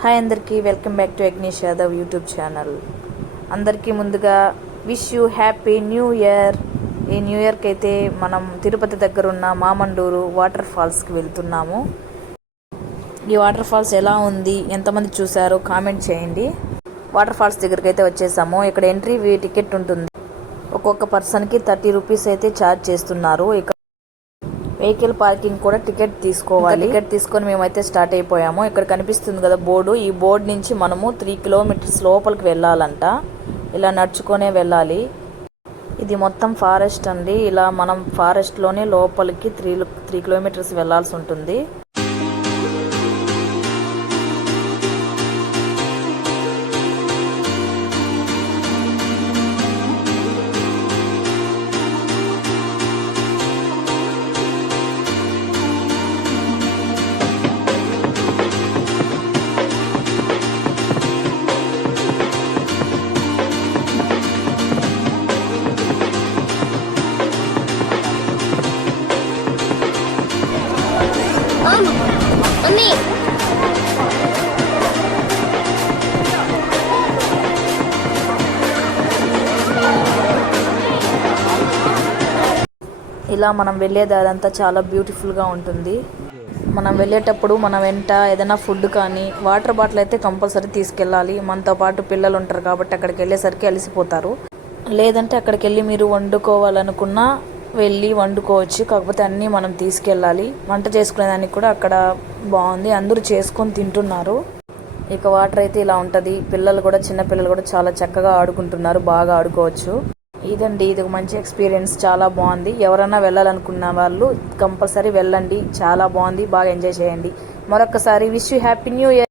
Hi అందరికీ, welcome back to Agnesh Yadav YouTube channel. అందరికీ ముందుగా wish you happy new year. ఈ న్యూ ఇయర్కి అయితే మనం తిరుపతి దగ్గర ఉన్న మామండూరు వాటర్ ఫాల్స్కి వెళ్తున్నాము. ఈ వాటర్ ఫాల్స్ ఎలా ఉంది, ఎంతమంది చూసారో కామెంట్ చేయండి. వాటర్ ఫాల్స్ దగ్గరికి అయితే వచ్చేసాము. ఇక్కడ ఎంట్రీ టికెట్ ఉంటుంది. ఒక్కొక్క పర్సన్కి 30 రూపీస్ అయితే ఛార్జ్ చేస్తున్నారు. ఇక్కడ వెహికల్ పార్కింగ్ కూడా టికెట్ తీసుకోవాలి. టికెట్ తీసుకొని మేమైతే స్టార్ట్ అయిపోయాము. ఇక్కడ కనిపిస్తుంది కదా బోర్డు, ఈ బోర్డు నుంచి మనము 3 కిలోమీటర్స్ లోపలికి వెళ్ళాలంట. ఇలా నడుచుకొనే వెళ్ళాలి. ఇది మొత్తం ఫారెస్ట్ అండి. ఇలా మనం ఫారెస్ట్లోనే లోపలికి 3 కిలోమీటర్స్ వెళ్ళాల్సి ఉంటుంది. ఇలా మనం వెళ్ళేదారంతా చాలా బ్యూటిఫుల్గా ఉంటుంది. మనం వెళ్ళేటప్పుడు మన వెంట ఏదైనా ఫుడ్ కానీ వాటర్ బాటిల్ అయితే కంపల్సరీ తీసుకెళ్ళాలి. మనతో పాటు పిల్లలు ఉంటారు కాబట్టి అక్కడికి వెళ్ళేసరికి అలసిపోతారు. లేదంటే అక్కడికి వెళ్ళి మీరు వండుకోవాలనుకున్నా వెళ్ళి వండుకోవచ్చు. కాకపోతే అన్నీ మనం తీసుకెళ్ళాలి. వంట చేసుకునేదానికి కూడా అక్కడ బాగుంది, అందరూ చేసుకొని తింటున్నారు. ఇక వాటర్ అయితే ఇలా ఉంటుంది. పిల్లలు కూడా, చిన్న పిల్లలు కూడా చాలా చక్కగా ఆడుకుంటున్నారు, బాగా ఆడుకోవచ్చు. ఇదండి, ఇది ఒక మంచి ఎక్స్పీరియన్స్, చాలా బాగుంది. ఎవరైనా వెళ్ళాలనుకున్న వాళ్ళు కంపల్సరీ వెళ్ళండి, చాలా బాగుంది, బాగా ఎంజాయ్ చేయండి. మరొకసారి wish you happy new year.